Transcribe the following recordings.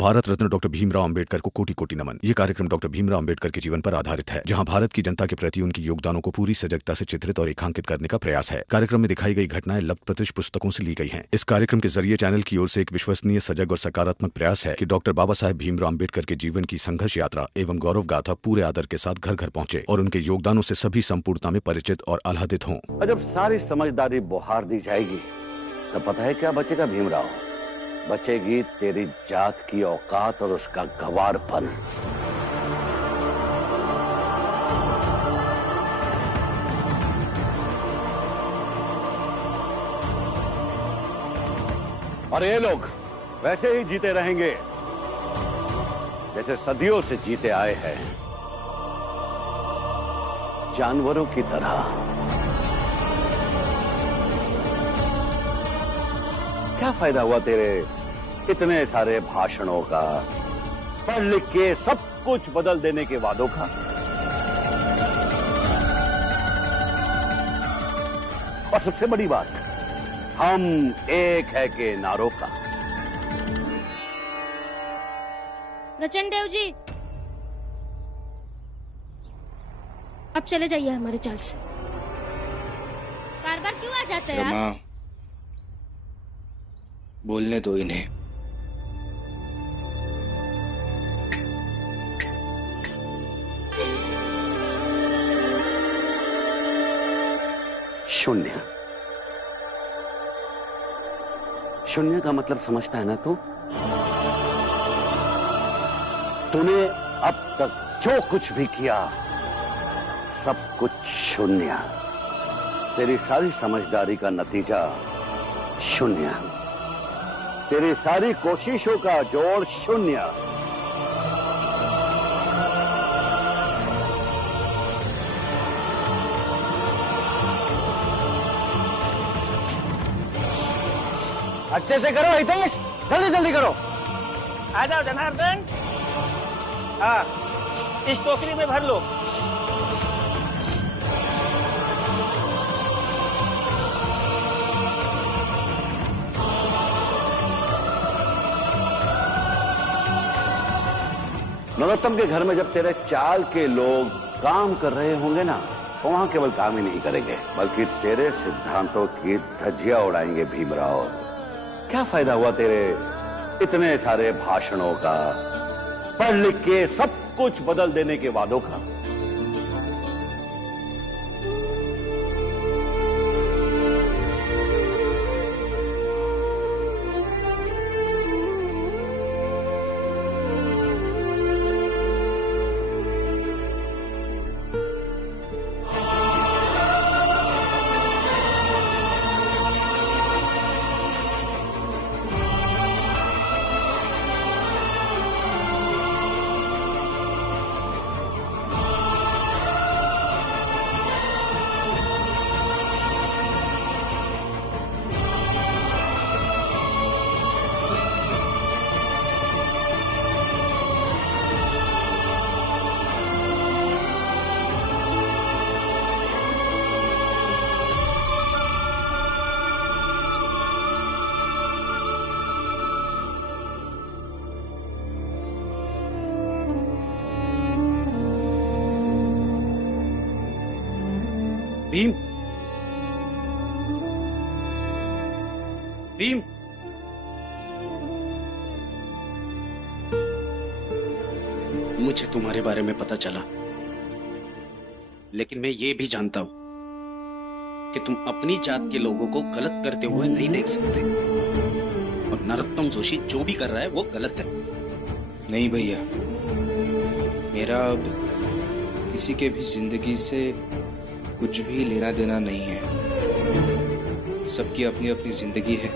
Bharat Ratna doctor Bhimrao Ambedkar को कोटि कोटि नमन। ये कार्यक्रम डॉक्टर भीमराव अंबेडकर के जीवन पर आधारित है, जहां भारत की जनता के प्रति उनके योगदानों को पूरी सजगता से चित्रित और रेखांकित करने का प्रयास है। कार्यक्रम में दिखाई गई घटनाएं लब्ध प्रतिष्ठ पुस्तकों से ली गई हैं। इस कार्यक्रम के जरिए चैनल की ओर से एक विश्वसनीय, सजग और सकारात्मक प्रयास है कि डॉक्टर बाबा साहेब भीमराव अंबेडकर के जीवन की संघर्ष यात्रा एवं गौरव गाथा पूरे आदर के साथ घर घर पहुंचे और उनके योगदानों से सभी संपूर्णता में परिचित और आह्लादित हों। और जब सारी समझदारी बुहार दी जाएगी तब पता है क्या बचेगा भीमराव? बचेगी तेरी जात की औकात और उसका गंवारपन। और ये लोग वैसे ही जीते रहेंगे जैसे सदियों से जीते आए हैं, जानवरों की तरह। क्या फायदा हुआ तेरे इतने सारे भाषणों का, पढ़ लिख के सब कुछ बदल देने के वादों का? और सबसे बड़ी बात, हम एक है के नारों का। नचनदेव जी, अब चले जाइए हमारे चाल से। बार बार क्यों आ जाते हैं आप? बोलने दो इन्हें। शून्य। शून्य का मतलब समझता है ना तू? तूने अब तक जो कुछ भी किया सब कुछ शून्य। तेरी सारी समझदारी का नतीजा शून्य। तेरी सारी कोशिशों का जोड़ शून्य। अच्छे से करो हितेश, जल्दी जल्दी करो। आ जाओ जनार्दन। हाँ, इस टोकरी में भर लो। नरोत्तम के घर में जब तेरे चाल के लोग काम कर रहे होंगे ना, तो वहां केवल काम ही नहीं करेंगे बल्कि तेरे सिद्धांतों की धज्जियां उड़ाएंगे भीमराव। क्या फायदा हुआ तेरे इतने सारे भाषणों का, पढ़ लिख के सब कुछ बदल देने के वादों का? भीम, भीम, मुझे तुम्हारे बारे में पता चला, लेकिन मैं ये भी जानता हूं कि तुम अपनी जात के लोगों को गलत करते हुए नहीं देख सकते, और नरोत्तम जोशी जो भी कर रहा है वो गलत है। नहीं भैया, मेरा अब किसी के भी जिंदगी से कुछ भी लेना देना नहीं है। सबकी अपनी अपनी जिंदगी है,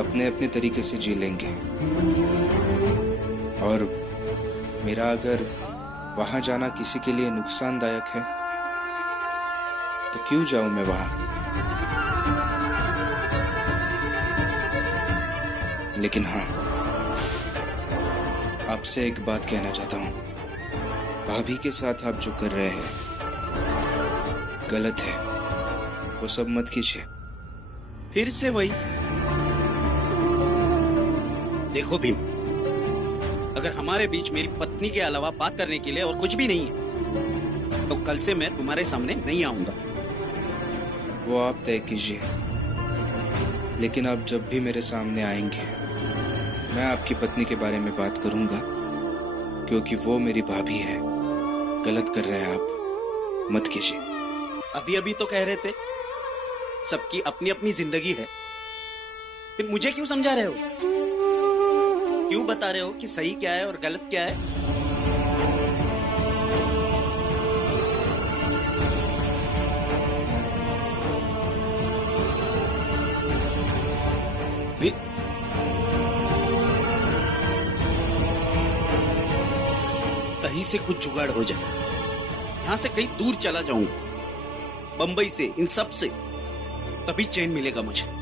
अपने अपने तरीके से जी लेंगे। और मेरा अगर वहां जाना किसी के लिए नुकसानदायक है तो क्यों जाऊं मैं वहां? लेकिन हाँ, आपसे एक बात कहना चाहता हूं। भाभी के साथ आप जो कर रहे हैं गलत है, वो सब मत कीजिए। फिर से वही, देखो भीम, अगर हमारे बीच मेरी पत्नी के अलावा बात करने के लिए और कुछ भी नहीं है तो कल से मैं तुम्हारे सामने नहीं आऊंगा। वो आप तय कीजिए, लेकिन आप जब भी मेरे सामने आएंगे मैं आपकी पत्नी के बारे में बात करूंगा, क्योंकि वो मेरी भाभी है। गलत कर रहे हैं आप, मत कीजिए। अभी अभी तो कह रहे थे सबकी अपनी अपनी जिंदगी है, फिर मुझे क्यों समझा रहे हो? क्यों बता रहे हो कि सही क्या है और गलत क्या है? कहीं से कुछ जुगाड़ हो जाए, यहां से कहीं दूर चला जाऊंगा, बंबई से, इन सब से, तभी चैन मिलेगा मुझे।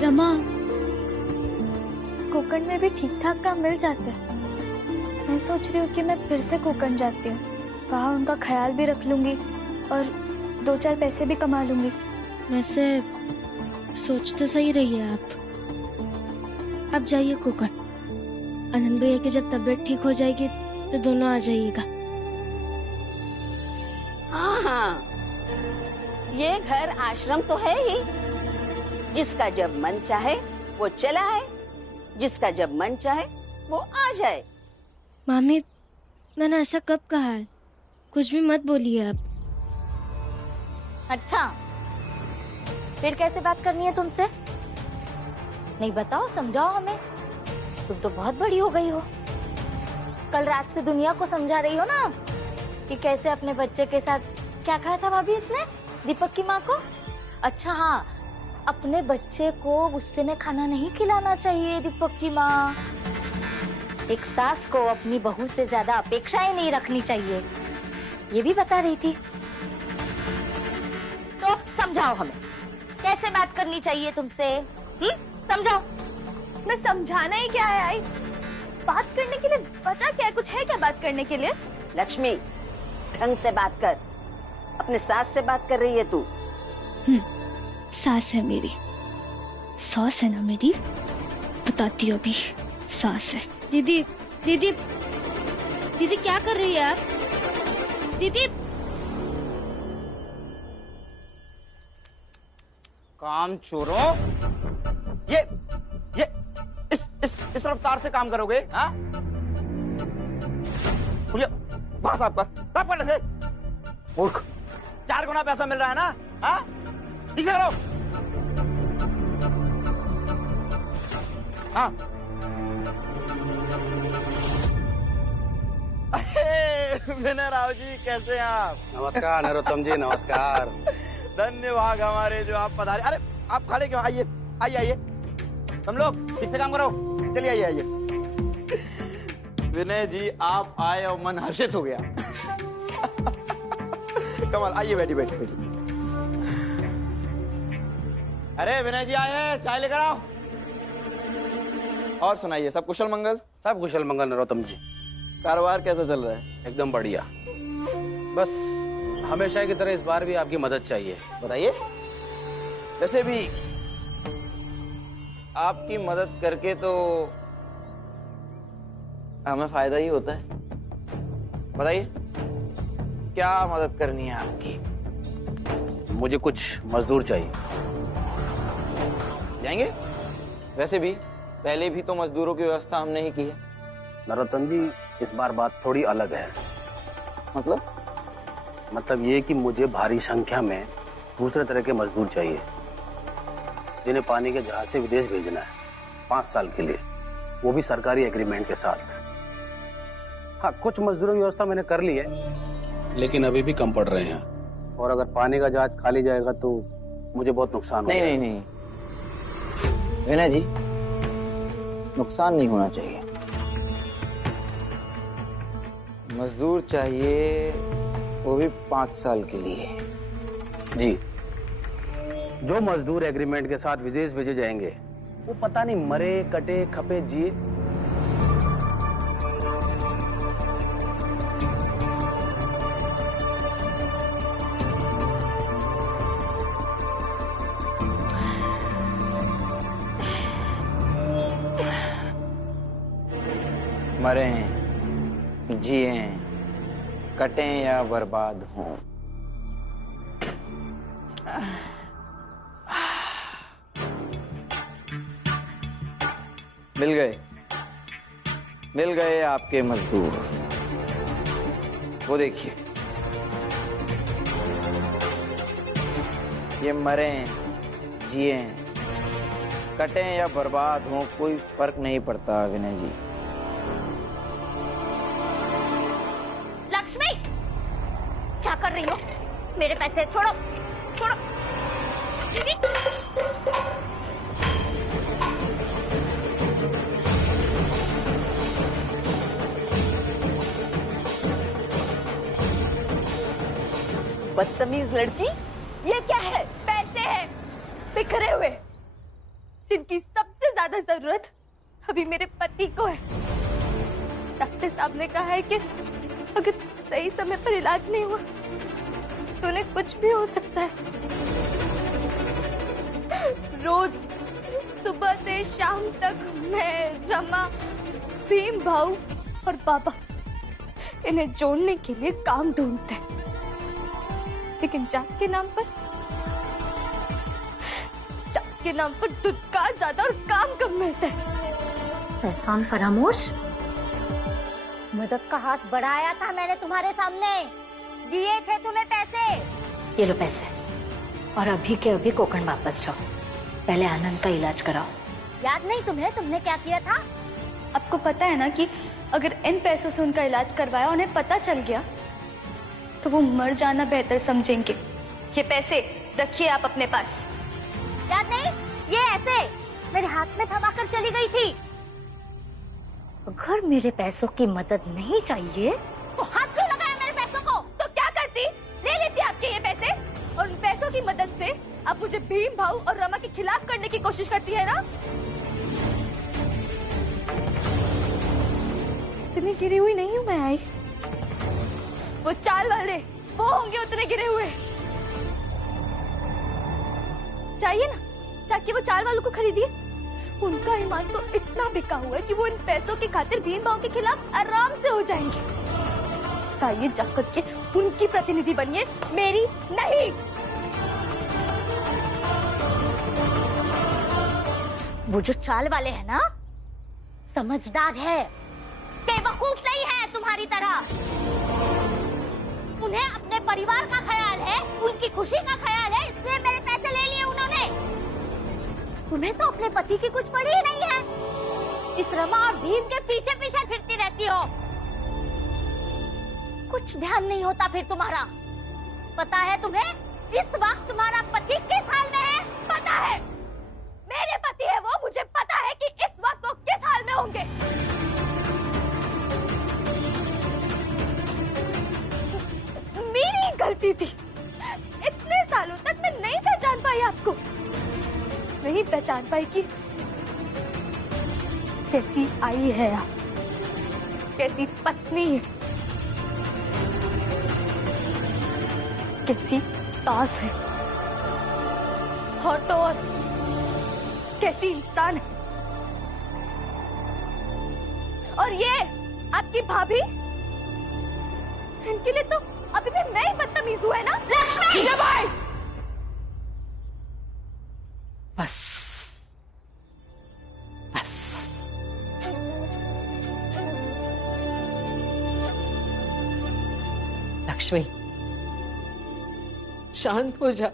रमा, कोकण में भी ठीक ठाक काम मिल जाता है। मैं सोच रही हूँ कि मैं फिर से कोकण जाती हूँ, वहाँ उनका ख्याल भी रख लूंगी और 2-4 पैसे भी कमा लूंगी। वैसे सोच तो सही रही है आप। अब जाइए कोकण। आनंद भैया की जब तबीयत ठीक हो जाएगी तो दोनों आ जाइएगा। हाँ, ये घर आश्रम तो है ही। जिसका जब मन चाहे वो चला आए, जिसका जब मन चाहे वो आ जाए। मामी, मैंने ऐसा कब कहा है? कुछ भी मत बोलिए आप। अच्छा, फिर कैसे बात करनी है तुमसे? नहीं बताओ, समझाओ हमें। तुम तो बहुत बड़ी हो गई हो। कल रात से दुनिया को समझा रही हो ना कि कैसे अपने बच्चे के साथ क्या कहा था भाभी इसने, दीपक की माँ को? अच्छा हाँ, अपने बच्चे को गुस्से में खाना नहीं खिलाना चाहिए दीपक की माँ। एक सास को अपनी बहू से ज्यादा अपेक्षाएं नहीं रखनी चाहिए, ये भी बता रही थी। तो समझाओ हमें, कैसे बात करनी चाहिए तुमसे? समझाओ। इसमें समझाना ही क्या है आई? बात करने के लिए बचा क्या है? कुछ है क्या बात करने के लिए? लक्ष्मी, ढंग से बात कर। अपने सास से बात कर रही है तू। सास है मेरी, सास है ना मेरी, बताती हो अभी। सास है। दीदी, दीदी, दीदी क्या कर रही है आप? दीदी, काम चोरों, ये इस रफ्तार से काम करोगे? हाँ, वहां साफ कर से। मूर्ख, 4 गुना पैसा मिल रहा है ना? हाँ, ठीक से करो। हाँ, विनय राव जी, कैसे हैं आप? नमस्कार नरोत्तम जी, नमस्कार। धन्यवाद हमारे जो आप पधारे। अरे आप खड़े क्यों? आइए आइए आइए, तुम लोग ठीक से काम करो। चलिए आइए आइए। विनय जी आप आए और मन हर्षित हो गया। कमाल, आइए बैठिए बैठिए बैठिए। अरे विनय जी आए हैं, चाय लेकर आओ। और सुनाइए, सब कुशल मंगल? सब कुशल मंगल नरोत्तम जी। कारोबार कैसा चल रहा है? एकदम बढ़िया। बस हमेशा की तरह इस बार भी आपकी मदद चाहिए। बताइए। वैसे भी आपकी मदद करके तो हमें फायदा ही होता है। बताइए क्या मदद करनी है आपकी? मुझे कुछ मजदूर चाहिए। जाएंगे? वैसे भी पहले भी तो मजदूरों की व्यवस्था हमने ही की है। नरोत्तम जी, इस बार बात थोड़ी अलग है। मतलब ये कि मुझे भारी संख्या में दूसरे तरह के मजदूर चाहिए, जिन्हें पानी के जहाज से विदेश भेजना है 5 साल के लिए, वो भी सरकारी एग्रीमेंट के साथ। हाँ, कुछ मजदूरों की व्यवस्था मैंने कर ली है, लेकिन अभी भी कम पड़ रहे हैं। और अगर पानी का जहाज खाली जाएगा तो मुझे बहुत नुकसान होगा। नहीं, विनय जी, नुकसान नहीं होना चाहिए। मजदूर चाहिए, वो भी 5 साल के लिए। जी, जो मजदूर एग्रीमेंट के साथ विदेश भेजे जाएंगे वो पता नहीं मरे कटे खपे जिए, मरे जिए कटे या बर्बाद हों, मिल गए आपके मजदूर। वो देखिए, ये मरे जिए कटे या बर्बाद हों, कोई फर्क नहीं पड़ता विनय जी। लक्ष्मी, क्या कर रही हो? मेरे पैसे छोड़ो, छोड़ो। दीदी, बदतमीज लड़की, ये क्या है? पैसे हैं बिखरे हुए, जिनकी सबसे ज्यादा जरूरत अभी मेरे पति को है। डॉक्टर साहब ने कहा है कि अगर सही समय पर इलाज नहीं हुआ तो उन्हें कुछ भी हो सकता है। रोज सुबह से शाम तक मैं, रमा, भीम भाऊ और बाबा इन्हें जोड़ने के लिए काम ढूंढते हैं, लेकिन जात के नाम पर दुत्कार ज्यादा और काम कम मिलता है। एहसान फरामोश, मदद का हाथ बढ़ाया था मैंने तुम्हारे सामने, दिए थे तुम्हें पैसे। ये लो पैसे, और अभी के अभी कोकण वापस जाओ, पहले आनंद का इलाज कराओ। याद नहीं तुम्हें, तुमने क्या किया था? आपको पता है ना कि अगर इन पैसों से उनका इलाज करवाया, उन्हें पता चल गया तो वो मर जाना बेहतर समझेंगे। ये पैसे रखिए आप अपने पास। याद नहीं, ये ऐसे मेरे हाथ में थमा कर चली गई थी। अगर मेरे पैसों की मदद नहीं चाहिए तो हाथ क्यों लगाया मेरे पैसों को? तो क्या करती? ले लेती आपके ये पैसे, और उन पैसों की मदद से आप मुझे भीम भाऊ और रमा के खिलाफ करने की कोशिश करती है ना? इतनी गिरी हुई नहीं हूँ मैं आई, वो चाल वाले वो होंगे उतने गिरे हुए। चाहिए ना, जाके वो चाल वालों को खरीदिए। उनका ईमान तो इतना बिका हुआ है कि वो इन पैसों की खातिर भीम भाव के खिलाफ आराम से हो जाएंगे। चाहिए जाकर के उनकी प्रतिनिधि बनिए, मेरी नहीं। वो जो चाल वाले हैं ना, समझदार है, बेवकूफ नहीं है तुम्हारी तरह। उन्हें अपने परिवार का ख्याल है, उनकी खुशी का ख्याल है, इसलिए मेरे पैसे ले लिए उन्होंने। तुम्हें तो अपने पति की कुछ पड़ी ही नहीं है, इस रमा और भीम के पीछे पीछे फिरती रहती हो, कुछ ध्यान नहीं होता फिर तुम्हारा। पता है तुम्हें इस वक्त तुम्हारा पति किस हाल में है? पता है, मेरे पति है वो, मुझे पता है कि इस वक्त वो किस हाल में होंगे। मेरी गलती थी, इतने सालों तक मैं नहीं पहचान पाई आपको, नहीं पहचान पाई कि कैसी आई है आप, कैसी पत्नी है, कैसी सास है, और तो और कैसी इंसान है। और ये आपकी भाभी, इनके लिए तो अभी भी मैं ही बदतमीज हुआ है ना। लक्ष्मी, जबाई! बस बस, लक्ष्मी शांत हो जा।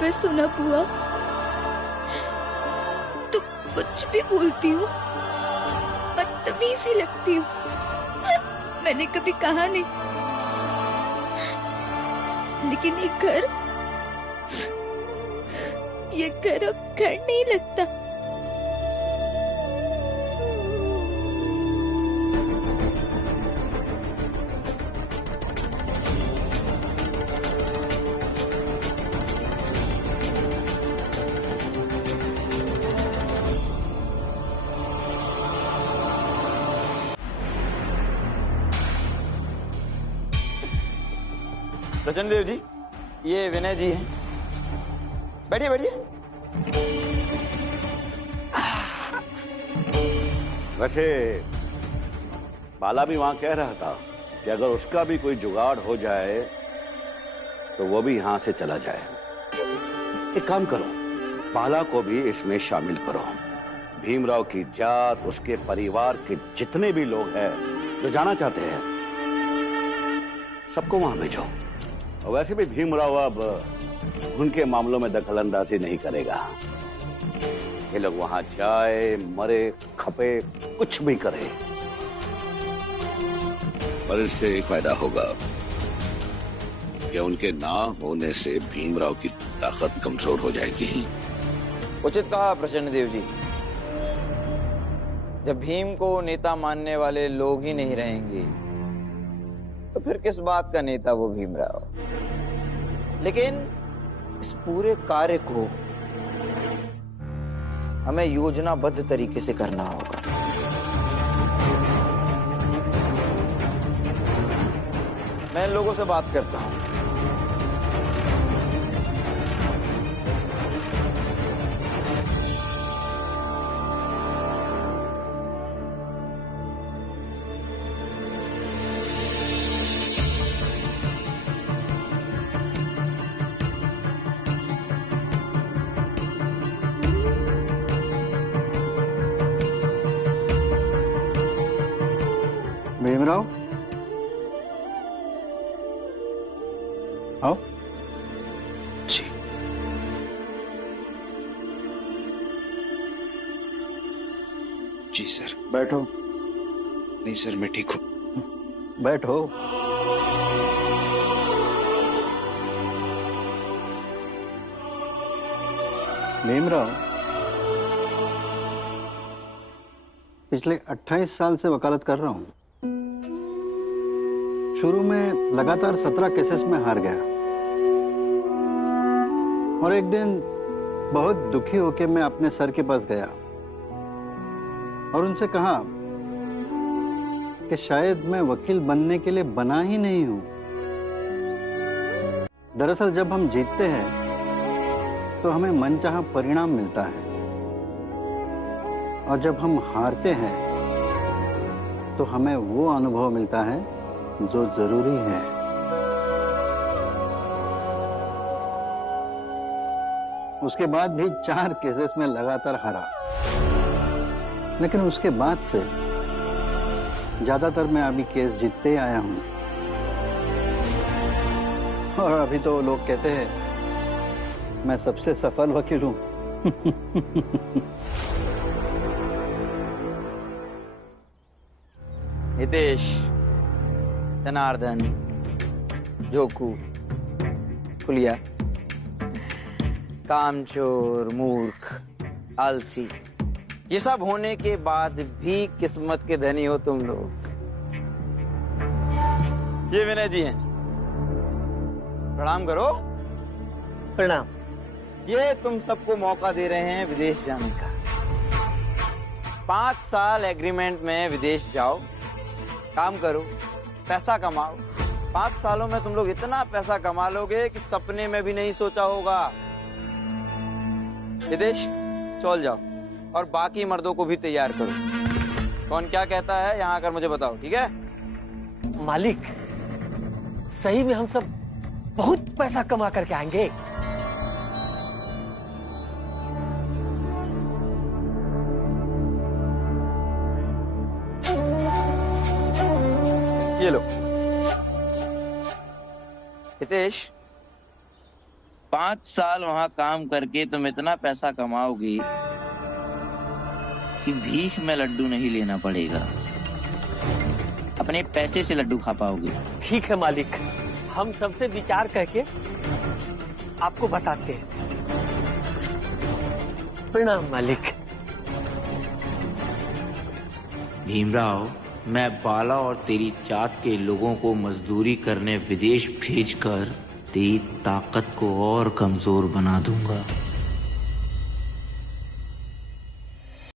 मैं सुना बुआ, तो कुछ भी बोलती हूँ, बदतमीज सी लगती हूँ। मैंने कभी कहा नहीं, लेकिन ये घर अब घर नहीं लगता। प्रचंड देव जी, ये विनय जी हैं। बैठिए बैठिए। वैसे बाला भी वहां कह रहा था कि अगर उसका भी कोई जुगाड़ हो जाए तो वो भी यहां से चला जाए। एक काम करो, बाला को भी इसमें शामिल करो। भीमराव की जात, उसके परिवार के जितने भी लोग हैं जो जाना चाहते हैं, सबको वहां भेजो। और वैसे भी भीमराव अब उनके मामलों में दखलंदाजी नहीं करेगा। ये लोग वहां जाए, मरे, खपे, कुछ भी करे, पर इससे एक फायदा होगा कि उनके ना होने से भीमराव की ताकत कमजोर हो जाएगी। उचित कहा प्रचंड देव जी। जब भीम को नेता मानने वाले लोग ही नहीं रहेंगे तो फिर किस बात का नेता वो भीमराव। लेकिन इस पूरे कार्य को हमें योजनाबद्ध तरीके से करना होगा। मैं इन लोगों से बात करता हूं। भीमराव, आओ। जी। जी सर। बैठो। नहीं सर, मैं ठीक हूँ। बैठो। भीमराव, पिछले 28 साल से वकालत कर रहा हूँ। शुरू में लगातार 17 केसेस में हार गया और एक दिन बहुत दुखी होकर मैं अपने सर के पास गया और उनसे कहा कि शायद मैं वकील बनने के लिए बना ही नहीं हूं। दरअसल जब हम जीतते हैं तो हमें मनचाहा परिणाम मिलता है और जब हम हारते हैं तो हमें वो अनुभव मिलता है जो जरूरी है। उसके बाद भी 4 केसेस में लगातार हारा, लेकिन उसके बाद से ज्यादातर मैं अभी केस जीतते आया हूं और अभी तो लोग कहते हैं मैं सबसे सफल वकील हूं। हितेश, जनार्दन, जोकू, फुलिया, कामचोर, मूर्ख, आलसी, ये सब होने के बाद भी किस्मत के धनी हो तुम लोग। ये विनय जी हैं, प्रणाम करो। प्रणाम। ये तुम सबको मौका दे रहे हैं विदेश जाने का। 5 साल एग्रीमेंट में विदेश जाओ, काम करो, पैसा कमाओ। 5 सालों में तुम लोग इतना पैसा कमा लोगे कि सपने में भी नहीं सोचा होगा। विदेश चल जाओ और बाकी मर्दों को भी तैयार करो। कौन क्या कहता है यहाँ आकर मुझे बताओ, ठीक है? मालिक, सही में हम सब बहुत पैसा कमा करके आएंगे। ये लो हितेश, 5 साल वहां काम करके तुम इतना पैसा कमाओगी कि भीख में लड्डू नहीं लेना पड़ेगा, अपने पैसे से लड्डू खा पाओगे। ठीक है मालिक, हम सबसे विचार करके आपको बताते हैं। प्रणाम मालिक। भीमराव, मैं बाला और तेरी जात के लोगों को मजदूरी करने विदेश भेजकर तेरी ताकत को और कमजोर बना दूंगा।